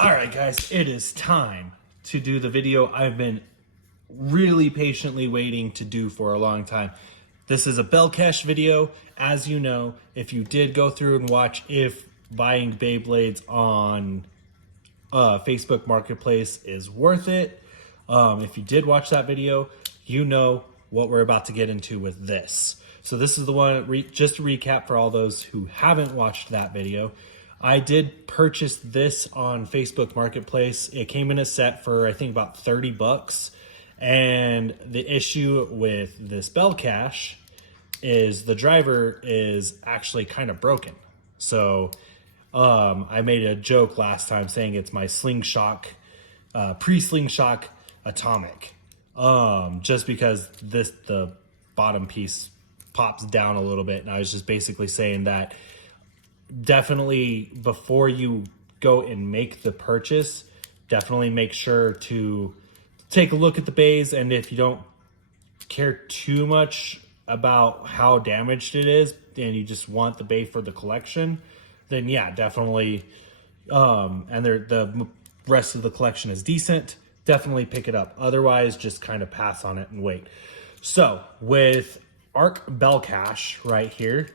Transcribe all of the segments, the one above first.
All right, guys, it is time to do the video I've been really patiently waiting to do for a long time. This is a Balkesh video. As you know, if you did go through and watch if buying Beyblades on Facebook Marketplace is worth it, if you did watch that video, you know what we're about to get into with this. So this is the one, just to recap for all those who haven't watched that video. I did purchase this on Facebook Marketplace. It came in a set for, I think, about 30 bucks. And the issue with this Balkesh is the driver is actually kind of broken. So I made a joke last time saying it's my slingshot, pre-slingshot atomic. Just because the bottom piece pops down a little bit. And I was just basically saying that definitely before you go and make the purchase, definitely make sure to take a look at the bays. And if you don't care too much about how damaged it is and you just want the bay for the collection, then yeah, definitely, and the rest of the collection is decent, definitely pick it up. Otherwise, just kind of pass on it and wait. So with Arc Balkesh right here,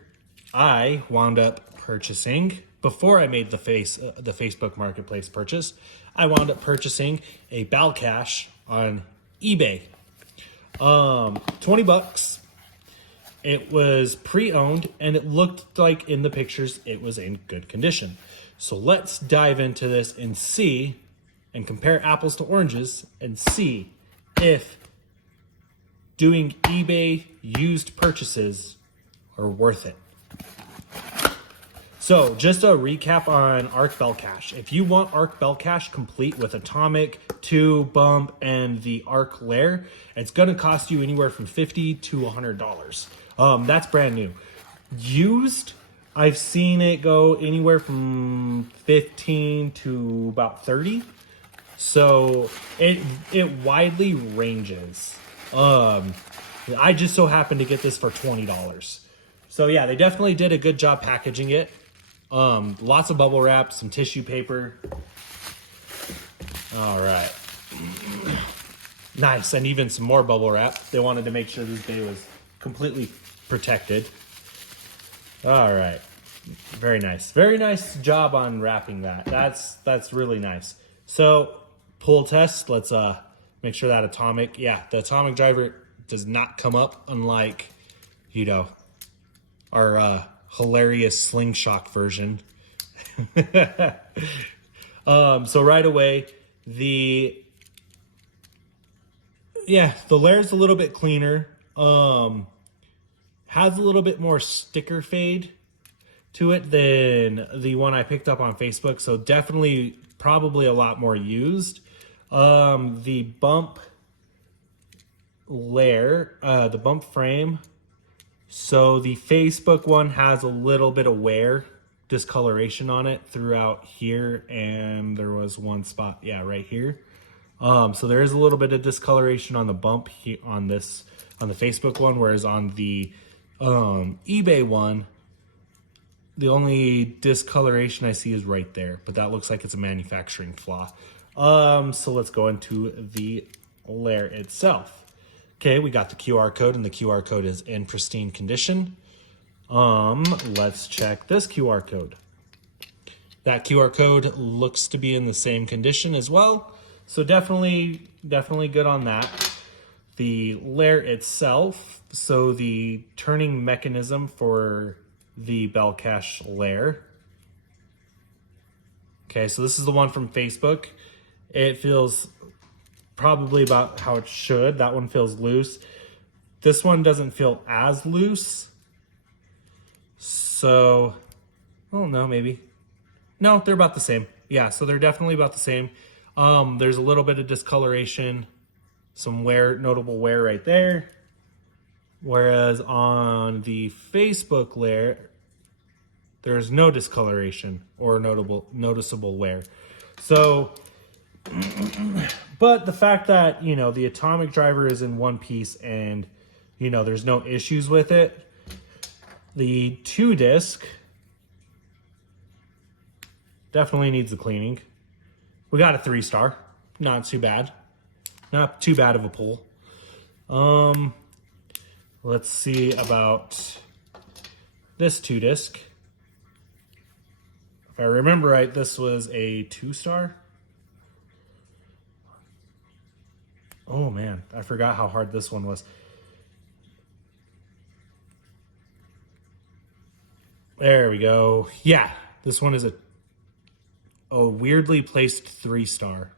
I wound up purchasing, before I made the Facebook Marketplace purchase, I wound up purchasing a Balkesh on eBay. 20 bucks. It was pre-owned and it looked like in the pictures it was in good condition. So let's dive into this and see and compare apples to oranges and see if doing eBay used purchases are worth it. So just a recap on Arc Balkesh. If you want Arc Balkesh complete with Atomic, 2, Bump, and the Arc Lair, it's going to cost you anywhere from $50 to $100. That's brand new. Used, I've seen it go anywhere from 15 to about 30. So it widely ranges. I just so happened to get this for $20. So yeah, they definitely did a good job packaging it. Lots of bubble wrap, some tissue paper. All right. Nice, and even some more bubble wrap. They wanted to make sure this bay was completely protected. All right. Very nice. Very nice job on wrapping that. That's really nice. So, pull test. Let's make sure that Atomic, yeah, the Atomic driver does not come up, unlike, you know, our hilarious slingshot version. So right away, the lair's a little bit cleaner. Has a little bit more sticker fade to it than the one I picked up on Facebook. So definitely probably a lot more used. The bump lair, the bump frame. So the Facebook one has a little bit of wear, discoloration on it throughout here, and there was one spot, yeah, right here. So there is a little bit of discoloration on the bump here on the Facebook one, whereas on the eBay one, the only discoloration I see is right there, but that looks like it's a manufacturing flaw. So let's go into the lair itself. Okay, we got the QR code, and the QR code is in pristine condition. Let's check this QR code. That QR code looks to be in the same condition as well. So definitely good on that. The lair itself, so the turning mechanism for the Balkesh lair. Okay, so this is the one from Facebook. It feels probably about how it should. That one feels loose. This one doesn't feel as loose. So, I don't know, maybe. No, they're about the same. Yeah, so they're definitely about the same. There's a little bit of discoloration, some wear, notable wear right there. Whereas on the Facebook lair, there's no discoloration or noticeable wear. So, but the fact that, you know, the Atomic driver is in one piece and, you know, there's no issues with it. The 2-disc definitely needs a cleaning. We got a 3-star. Not too bad. Not too bad of a pull. Let's see about this 2-disc. If I remember right, this was a 2-star. Oh man, I forgot how hard this one was. There we go. Yeah, this one is a weirdly placed 3-star.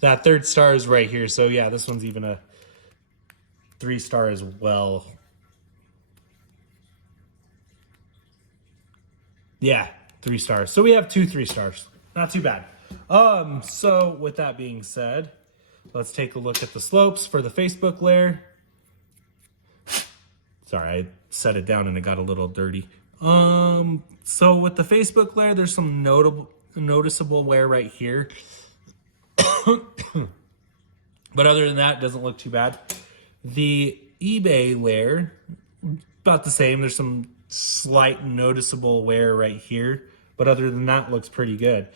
That 3rd star is right here. So yeah, this one's even a 3-star as well. Yeah, 3 stars. So we have 2 3-stars. Not too bad. So with that being said, let's take a look at the slopes for the Facebook layer. Sorry, I set it down and it got a little dirty. So with the Facebook layer, there's some noticeable wear right here. But other than that, it doesn't look too bad. The eBay layer, about the same. There's some slight noticeable wear right here, but other than that, looks pretty good.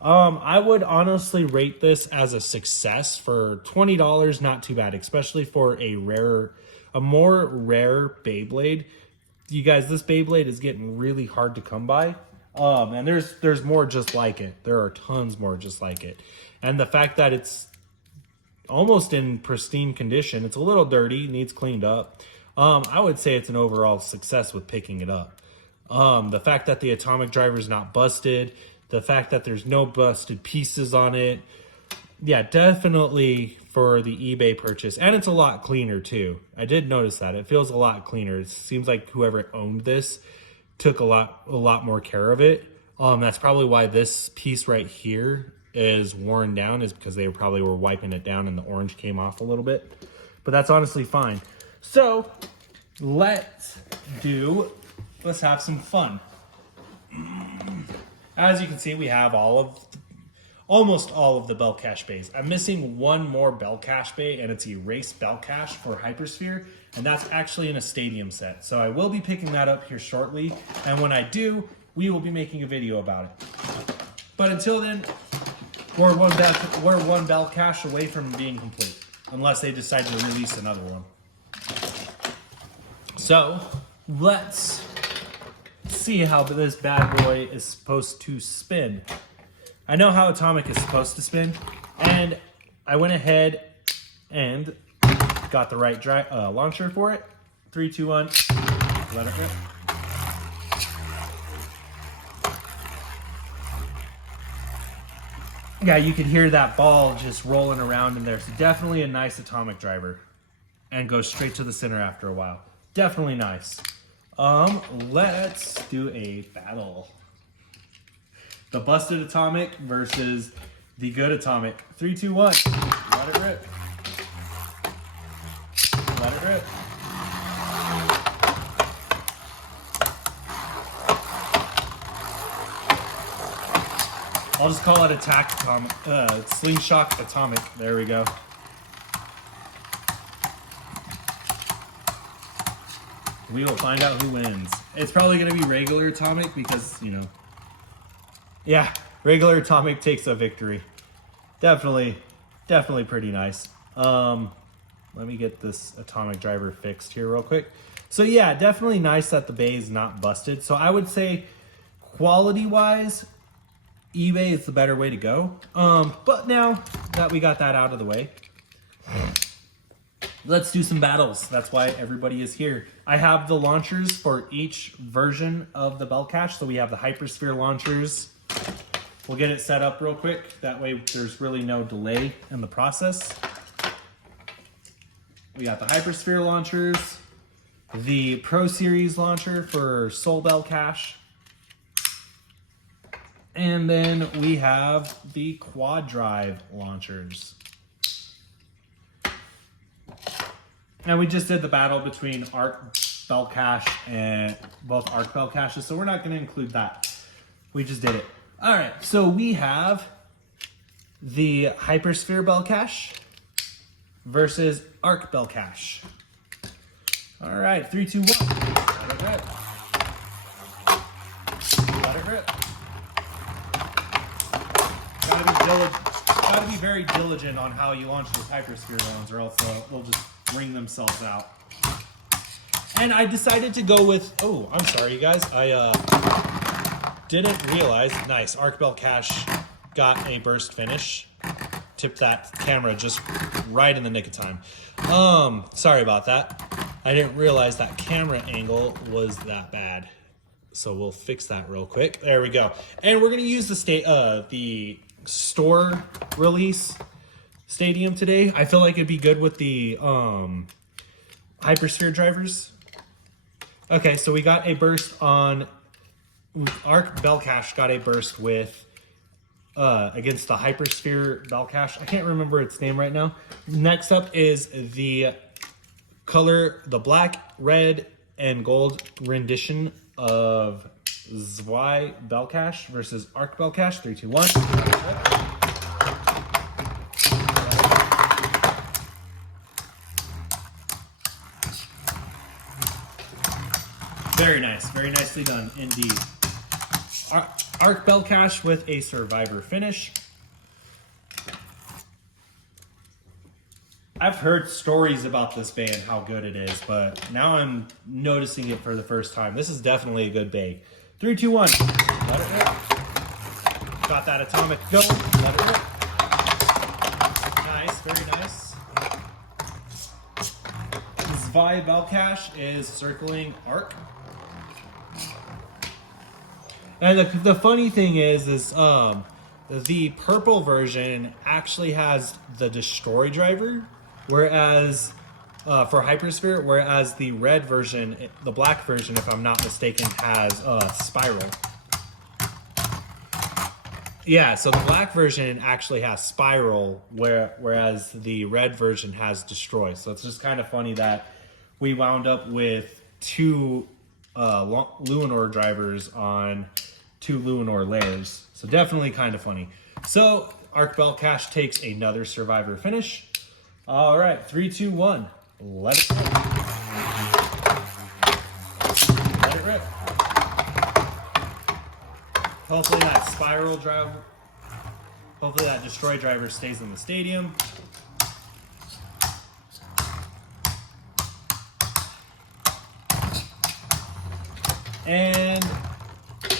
I would honestly rate this as a success. For $20, not too bad, especially for a more rare Beyblade. You guys, this Beyblade is getting really hard to come by. And there's more just like it. There are tons more just like it. And the fact that it's almost in pristine condition, it's a little dirty, needs cleaned up. I would say it's an overall success with picking it up. The fact that the atomic driver is not busted, the fact that there's no busted pieces on it. Yeah, definitely for the eBay purchase. And it's a lot cleaner too. I did notice that. It feels a lot cleaner. It seems like whoever owned this took a lot more care of it. That's probably why this piece right here is worn down, is because they probably were wiping it down and the orange came off a little bit. But that's honestly fine. So let's have some fun. As you can see, we have almost all of the Balkesh bays. I'm missing one more Balkesh bay, and it's Erase Balkesh for Hypersphere, and that's actually in a stadium set. So I will be picking that up here shortly, and when I do, we will be making a video about it. But until then, we're one Balkesh away from being complete, unless they decide to release another one. So let's see how this bad boy is supposed to spin. I know how Atomic is supposed to spin, and I went ahead and got the right launcher for it. 3, 2, 1, let it rip. Yeah, you can hear that ball just rolling around in there. So definitely a nice atomic driver, and goes straight to the center after a while. Definitely nice. Let's do a battle. The busted atomic versus the good atomic. 3, 2, 1. Let it rip. Let it rip. I'll just call it attack atomic, slingshot atomic. There we go. We will find out who wins. It's probably going to be regular atomic because, you know, yeah, regular atomic takes a victory. Definitely pretty nice. Let me get this atomic driver fixed here real quick. So yeah, definitely nice that the bay is not busted. So I would say quality-wise, eBay is the better way to go. But now that we got that out of the way, let's do some battles. That's why everybody is here. I have the launchers for each version of the Balkesh. So we have the Hypersphere launchers. We'll get it set up real quick. That way there's really no delay in the process. We got the Hypersphere launchers, the Pro Series launcher for Soul Balkesh, and then we have the Quad Drive launchers. And we just did the battle between Arc Balkesh and both Arc Balkeshes, so we're not going to include that. We just did it. All right, so we have the Hypersphere Balkesh versus Arc Balkesh. All right, 3, 2, 1. Let it rip. Let it rip. gotta be very diligent on how you launch those hypersphere rounds, or else they'll just ring themselves out. And I decided to go with, oh, I'm sorry, you guys. I didn't realize, nice, Arc Balkesh got a burst finish. Tipped that camera just right in the nick of time. Sorry about that. I didn't realize that camera angle was that bad. So we'll fix that real quick. There we go. And we're gonna use the store release stadium today. I feel like it'd be good with the hypersphere drivers. Okay, so we got a burst on Arc Balkesh got a burst with against the hypersphere Balkesh. I can't remember its name right now. Next up is the black, red, and gold rendition of Zwei Balkesh versus Arc Balkesh. 3, 2, 1. Very nice. Very nicely done indeed. Arc Balkesh with a survivor finish. I've heard stories about this bay and how good it is, but now I'm noticing it for the first time. This is definitely a good bay. 3, 2, 1. Let it rip. Got that atomic go. Let it rip. Nice, very nice. Zwei Balkesh is circling Arc. And the funny thing is the purple version actually has the destroy driver, whereas for hypersphere, whereas the red version, the black version, if I'm not mistaken, has spiral. Yeah, so the black version actually has spiral, whereas the red version has destroy. So it's just kind of funny that we wound up with two Luinor drivers on 2 Luinor layers. So definitely kind of funny. So Arc Balkesh takes another survivor finish. All right, 3, 2, 1. Let it rip. Let it rip. Hopefully that spiral driver, hopefully that destroy driver stays in the stadium. And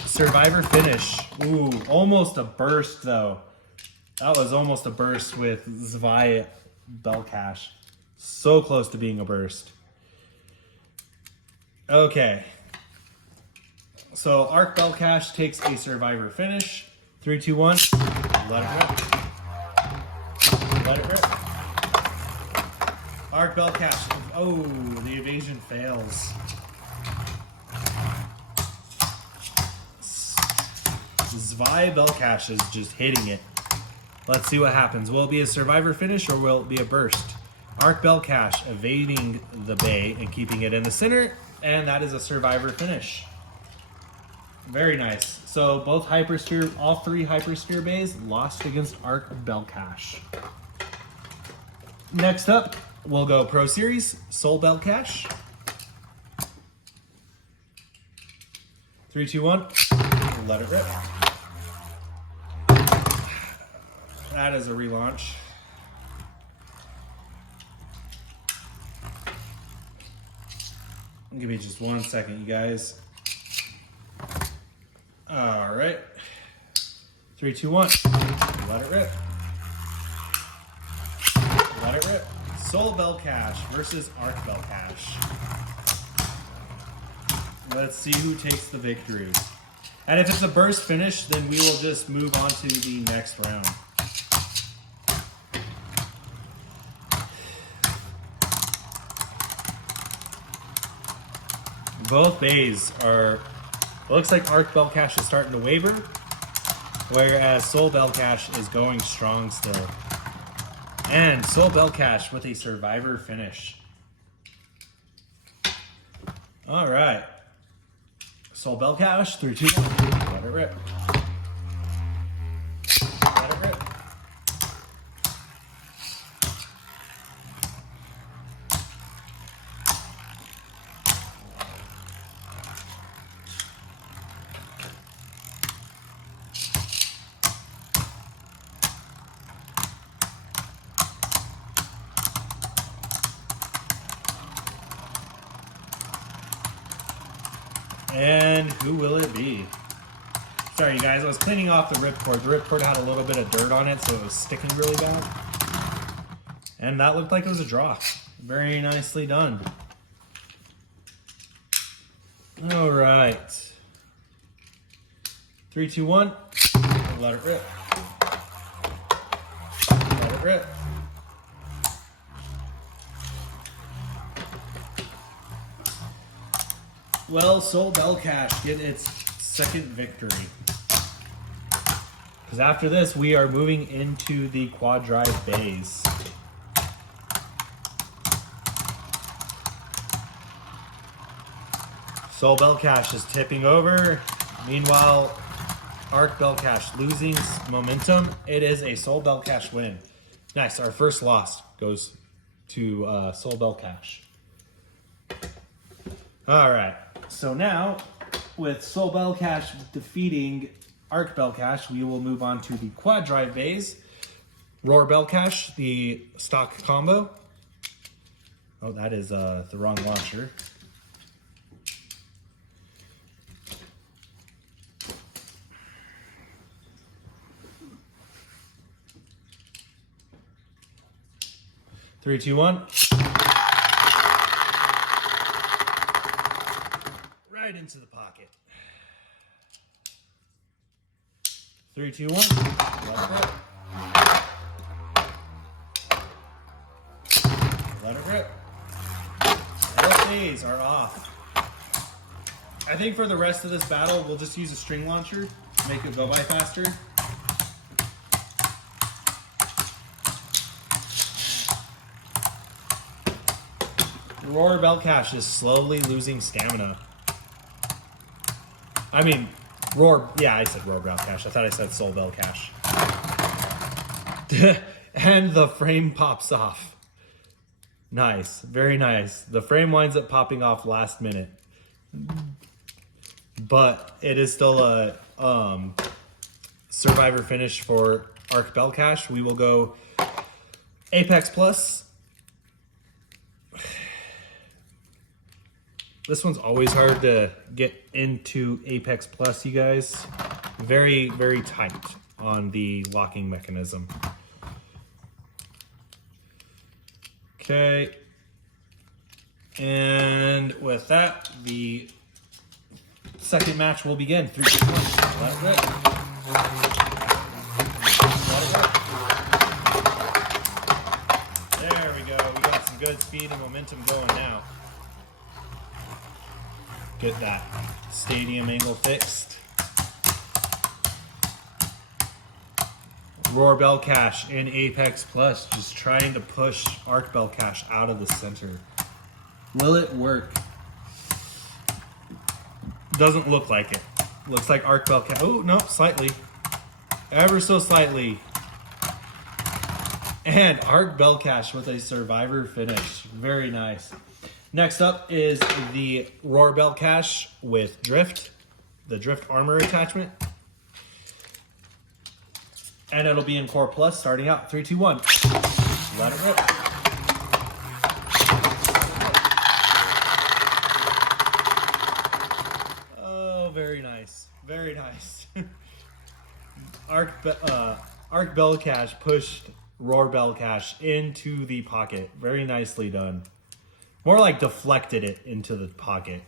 survivor finish. Ooh, almost a burst though. That was almost a burst with Zwei Balkesh. So close to being a burst. Okay. So Arc Balkesh takes a survivor finish. 3, 2, 1. Let it rip. Let it rip. Arc Balkesh. Oh, the evasion fails. Zwei Balkesh is just hitting it. Let's see what happens. Will it be a survivor finish or will it be a burst? Arc Balkesh evading the bay and keeping it in the center, and that is a survivor finish. Very nice. So both hypersphere, all 3 hypersphere bays lost against Arc Balkesh. Next up, we'll go Pro Series, Soul Balkesh. 3, 2, 1. Let it rip. That is a relaunch. Give me just 1 second, you guys. All right. 3, 2, 1. Let it rip. Let it rip. Soul Balkesh versus Arc Balkesh. Let's see who takes the victory. And if it's a burst finish, then we will just move on to the next round. Both bays are, looks like Arc Balkesh is starting to waver, whereas Soul Balkesh is going strong still. And Soul Balkesh with a survivor finish. All right. Soul Balkesh, 3, 2, 1. Let it rip. Let it rip. Who will it be? Sorry, you guys. I was cleaning off the ripcord. The ripcord had a little bit of dirt on it, so it was sticking really bad. And that looked like it was a draw. Very nicely done. All right. 3, 2, 1. Let it rip. Let it rip. Well, Soul Belkesh get its second victory. Because after this, we are moving into the quad drive bays. Soul Belkesh is tipping over. Meanwhile, Arc Balkesh losing momentum. It is a Soul Belkesh win. Nice. Our first loss goes to Soul Belkesh. All right. So now, with Soul Belkesh defeating Arc Balkesh, we will move on to the quad drive bays. Roar Belkesh, the stock combo. Oh, that is the wrong launcher. Three, two, one. Right into the pocket. 3, 2, 1. Let it rip. Let it rip. LFAs are off. I think for the rest of this battle, we'll just use a string launcher to make it go by faster. Roar Belkesh is slowly losing stamina. I mean, Roar, yeah, I said Roar Belkesh. I thought I said Soul Belkesh. And the frame pops off. Nice, very nice. The frame winds up popping off last minute. But it is still a survivor finish for Arc Balkesh. We will go Apex Plus. This one's always hard to get into Apex Plus, you guys. Very, very tight on the locking mechanism. Okay. And with that, the second match will begin. 3, 2, 1. Let it rip. Let it rip. There we go. We got some good speed and momentum going now. Get that stadium angle fixed. Roar Belkesh in Apex Plus, just trying to push Arc Balkesh out of the center. Will it work? Doesn't look like it. Looks like Arc Balkesh. Oh, no, slightly. Ever so slightly. And Arc Balkesh with a survivor finish. Very nice. Next up is the Roar Belkesh with Drift, the Drift armor attachment. And it'll be in Core Plus starting out. 3, 2, 1. Let it rip. Oh, very nice. Very nice. Arc Balkesh pushed Roar Belkesh into the pocket. Very nicely done. More like deflected it into the pocket.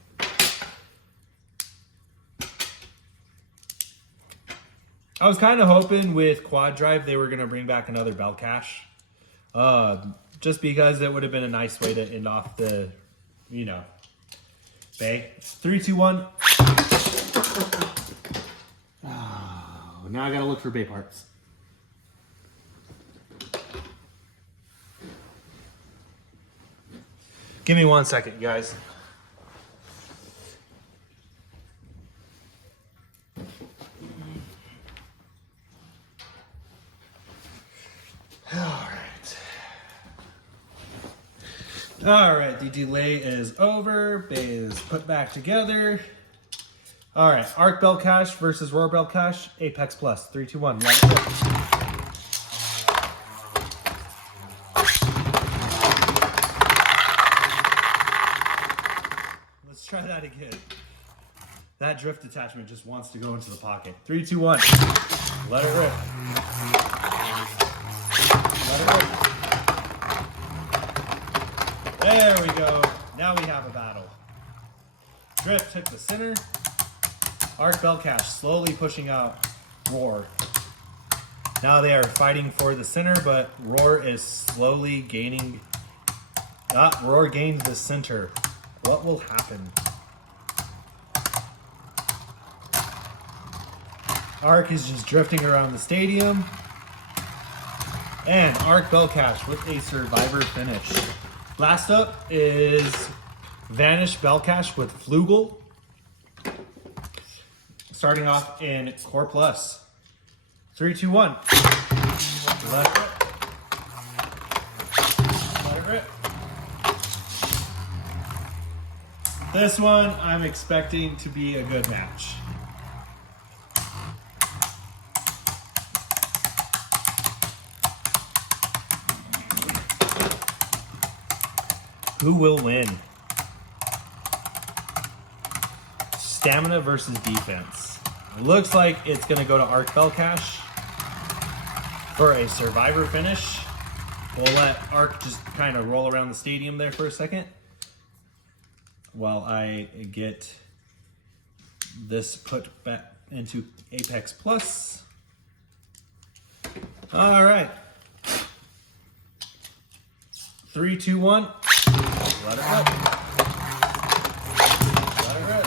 I was kind of hoping with Quad Drive they were going to bring back another Balkesh. Just because it would have been a nice way to end off the, you know, bay. 3, 2, 1. Oh, now I got to look for bay parts. Give me 1 second, guys. All right, the delay is over. Bay is put back together. All right, Arc Balkesh versus Roar Belkesh, Apex Plus. 3, 2, 1. Let it go. Let's try that again. that drift attachment just wants to go into the pocket. 3, 2, 1. Let it rip. Let it rip. There we go. Now we have a battle. Drift took the center. Arc Balkesh slowly pushing out Roar. Now they are fighting for the center, but Roar is slowly gaining. Roar gained the center. What will happen? Arc is just drifting around the stadium. And Arc Balkesh with a survivor finish. Last up is Vanish Balkesh with Flugel. Starting off in Core Plus. 3, 2, 1. Let it rip. Let it rip. This one I'm expecting to be a good match. Who will win? Stamina versus defense. Looks like it's going to go to Arc Balkesh for a survivor finish. We'll let Arc just kind of roll around the stadium there for a second while I get this put back into Apex Plus. All right. 3, 2, 1. Let it rip. Let it rip.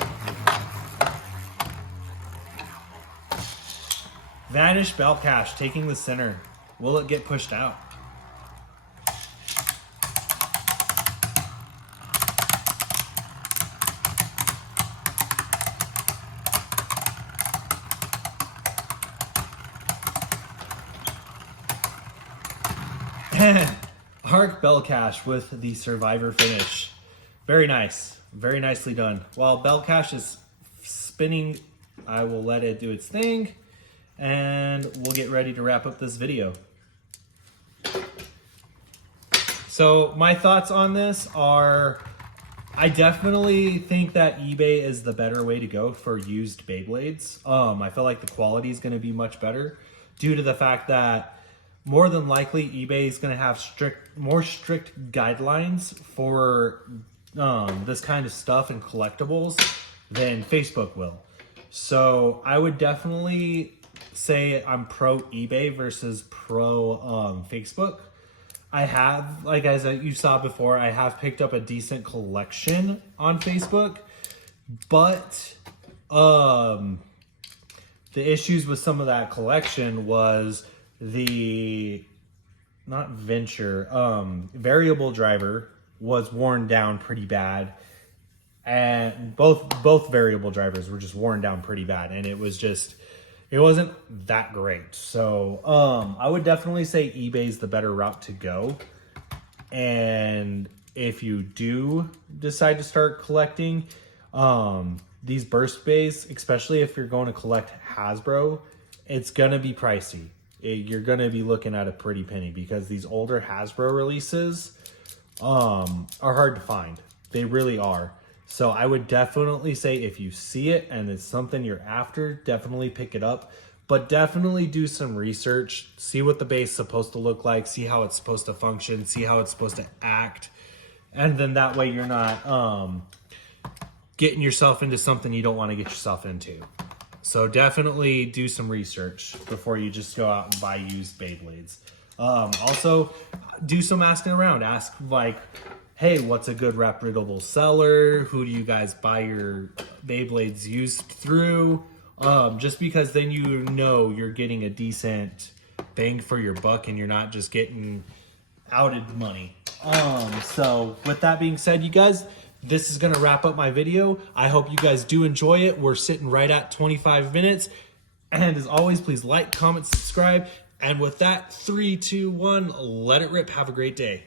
Vanish Balkesh taking the center. Will it get pushed out? Arc Balkesh with the survivor finish. Very nice. Very nicely done. While Balkesh is spinning, I will let it do its thing. And we'll get ready to wrap up this video. So my thoughts on this are, I definitely think that eBay is the better way to go for used Beyblades. I feel like the quality is going to be much better due to the fact that more than likely eBay is going to have more strict guidelines for this kind of stuff and collectibles than Facebook will. So I would definitely say I'm pro eBay versus pro Facebook. I have, like as you saw before, I have picked up a decent collection on Facebook, but the issues with some of that collection was the variable driver was worn down pretty bad, and both variable drivers were just worn down pretty bad, and it wasn't that great. So I would definitely say eBay's the better route to go. And if you do decide to start collecting these burst bays, especially if you're going to collect Hasbro, it's gonna be pricey. You're gonna be looking at a pretty penny because these older Hasbro releases are hard to find. They really are. So I would definitely say if you see it and it's something you're after, definitely pick it up. But definitely do some research. See what the base is supposed to look like. See how it's supposed to function. See how it's supposed to act. And then that way you're not getting yourself into something you don't want to get yourself into. So definitely do some research before you just go out and buy used Beyblades. Also, do some asking around. Ask like, hey, what's a good reputable seller? Who do you guys buy your Beyblades used through? Just because then you know you're getting a decent bang for your buck and you're not just getting outed money. So with that being said, you guys, this is going to wrap up my video. I hope you guys do enjoy it. We're sitting right at 25 minutes. And as always, please like, comment, subscribe. And with that, 3, 2, 1, let it rip. Have a great day.